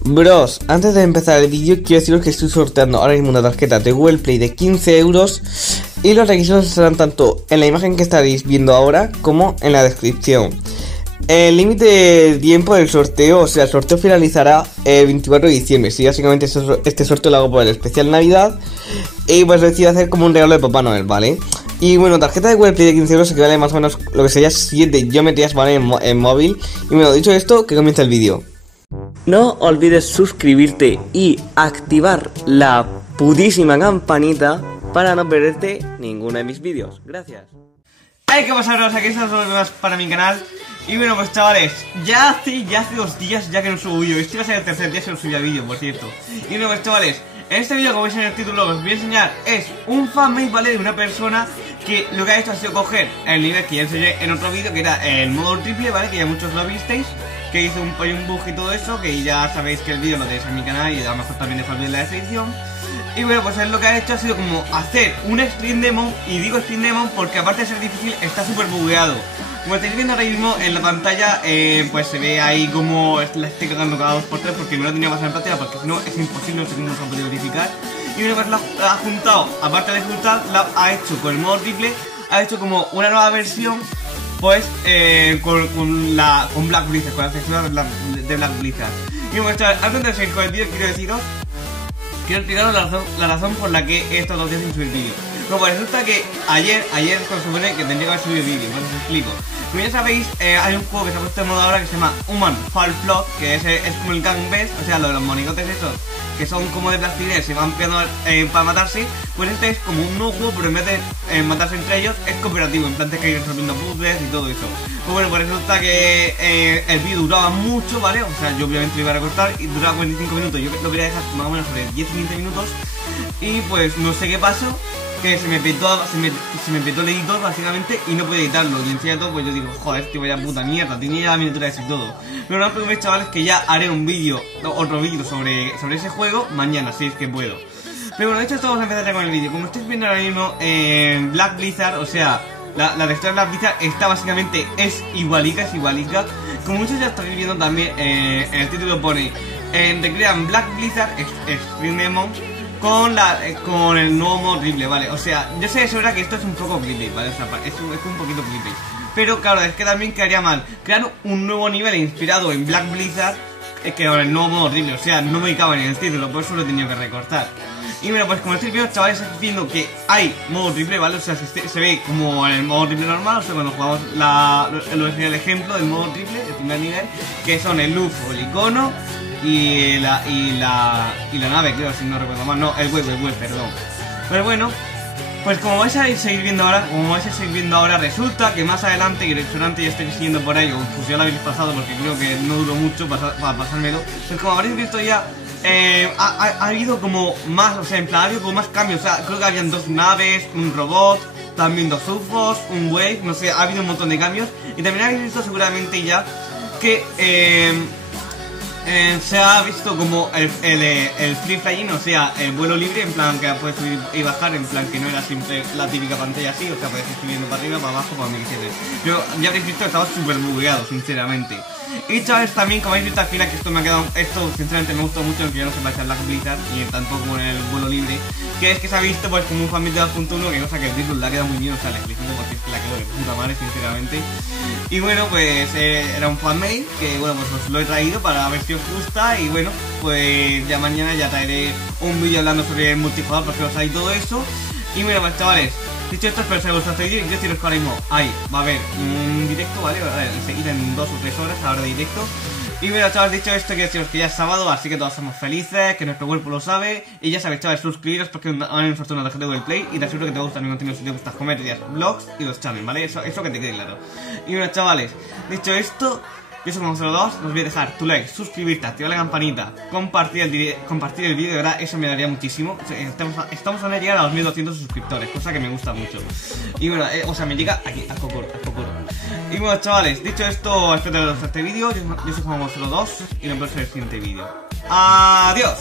Bros, antes de empezar el vídeo quiero deciros que estoy sorteando ahora mismo una tarjeta de Google Play de 15 euros y los requisitos estarán tanto en la imagen que estaréis viendo ahora como en la descripción. El límite de tiempo del sorteo, o sea, el sorteo finalizará el 24 de diciembre. Sí, básicamente este sorteo lo hago por el especial Navidad y pues decido hacer como un regalo de Papá Noel, ¿vale? Y bueno, tarjeta de Google Play de 15 euros que vale más o menos lo que sería 7 geometrías, ¿vale? En móvil. Y bueno, dicho esto, que comienza el vídeo. No olvides suscribirte y activar la putísima campanita para no perderte ninguno de mis vídeos. Gracias. Hey, ¿qué pasa, bros? Aquí están los nuevos para mi canal. Y bueno, pues chavales, ya hace 2 días ya que no subo vídeo. Este va a ser el tercer día que no subía vídeo, por cierto. Y bueno, pues chavales, en este vídeo, como veis en el título, os voy a enseñar. Es un fanmade, ¿vale? De una persona que lo que ha hecho ha sido coger el nivel que ya enseñé en otro vídeo, que era el modo triple, ¿vale? Que ya muchos lo visteis, que hizo un bug y todo eso, que ya sabéis que el vídeo lo tenéis en mi canal y a lo mejor también dejarlo en la descripción. Y bueno, pues él lo que ha hecho ha sido como hacer un Screen Demon, y digo Screen Demon porque aparte de ser difícil, está súper bugueado. Como estáis viendo ahora mismo en la pantalla, pues se ve ahí como la estoy cagando cada 2x3 porque no lo tenía que pasar en pantalla, porque si no es imposible, no sé cómo se ha podido verificar. Y bueno, pues la ha juntado, aparte de juntar, la ha hecho con el modo triple, ha hecho como una nueva versión, pues con Black Blizzard, con la textura de Black Blizzard. Y bueno, antes de seguir con el vídeo, quiero explicaros la razón por la que he estado 2 días sin subir vídeo. Bueno, pues resulta que ayer se supone que tendría que haber subido vídeo, pues os explico. Como ya sabéis, hay un juego que se ha puesto de moda ahora que se llama Human Fall Flat, que es como el Gang Best, o sea, lo de los monigotes esos, que son como de plastilina, se van pegando para matarse. Pues este es como un nuevo juego, pero en vez de matarse entre ellos, es cooperativo, en plan de que ir resolviendo puzzles y todo eso. Pues bueno, pues resulta que el vídeo duraba mucho, ¿vale? O sea, yo obviamente lo iba a recortar y duraba 45 minutos, yo lo quería dejar más o menos sobre 10-15 minutos. Y pues no sé qué pasó, que se me petó el editor básicamente y no pude editarlo. Y encima de todo, pues yo digo, joder, tío, vaya puta mierda, tenía ya miniaturas y todo. Pero no os preocupéis, chavales, que ya haré un vídeo, otro vídeo sobre ese juego mañana, si es que puedo. Pero bueno, de hecho, vamos a empezar ya con el vídeo. Como estáis viendo ahora mismo, Black Blizzard, o sea, la textura de Black Blizzard está básicamente, es igualica. Como muchos ya estáis viendo también, en el título pone, recrean Black Blizzard Screen Demon con el nuevo modo triple, ¿vale? O sea, yo sé de sobra que esto es un poco clickbait, ¿vale? O sea, es un poquito clickbait. Pero claro, es que también quedaría mal crear un nuevo nivel inspirado en Black Blizzard que con el nuevo modo triple. O sea, no me cabe en el título, por eso lo he tenido que recortar. Y bueno, pues como estáis viendo, chavales, estáis viendo que hay modo triple, ¿vale? O sea, se ve como en el modo triple normal. O sea, cuando jugamos el ejemplo del modo triple, el primer nivel, que son el UFO, el icono y la nave, creo, si no recuerdo mal. No, el web, perdón. Pero bueno, pues como vais a seguir viendo ahora, resulta que más adelante, que el restaurante ya estoy siguiendo por ahí, o pues ya lo habéis pasado porque creo que no duró mucho para pasármelo. Pues como habréis visto ya, ha habido como más, o sea, en plan, ha habido como más cambios. O sea, creo que habían 2 naves, un robot, también 2 UFOs, un wave, no sé, ha habido un montón de cambios. Y también habéis visto seguramente ya que se ha visto como el free flying, o sea, el vuelo libre, en plan que puedes subir y bajar, en plan que no era siempre la típica pantalla así, o sea, puedes ir subiendo para arriba, para abajo, para donde quisieras. Pero ya habréis visto que estaba súper bugueado, sinceramente. Y chavales, también como habéis visto al final, que esto sinceramente me gustó mucho, aunque ya no se parece a Black Blizzard y tampoco en el vuelo libre, que es que se ha visto pues como un fan de 2.1, que cosa que el título le ha quedado muy bien, o sea, le felicito porque es que la quedó de puta madre, sinceramente. Y bueno, pues era un fanmade que bueno, pues os lo he traído para ver si os gusta. Y bueno, pues ya mañana ya traeré un vídeo hablando sobre el multijugador, porque os hay todo eso. Y bueno, pues chavales, dicho esto, espero que os haya gustado este vídeo. Y yo deciros que ahora mismo va a haber un directo, ¿vale? Enseguida en 2 o 3 horas, ahora de directo. Y bueno, chavales, dicho esto, quiero deciros que ya es sábado, así que todos somos felices, que nuestro cuerpo lo sabe. Y ya sabéis, chavales, suscribiros porque van a un sorteo una tarjeta de Google Play. Y te aseguro que te gusta mi contenido si te gustan comedias, vlogs y los channels, ¿vale? Eso que te quede claro. Y bueno, chavales, dicho esto, yo soy como 02, os voy a dejar tu like, suscribirte, activar la campanita, compartir el vídeo, de verdad, eso me daría muchísimo. Estamos a llegar a los 1200 suscriptores, cosa que me gusta mucho. Y bueno, o sea, me llega aquí, a Cocoro. Y bueno, chavales, dicho esto, espero que os guste este vídeo. Yo soy como 02 y nos vemos en el siguiente vídeo. ¡Adiós!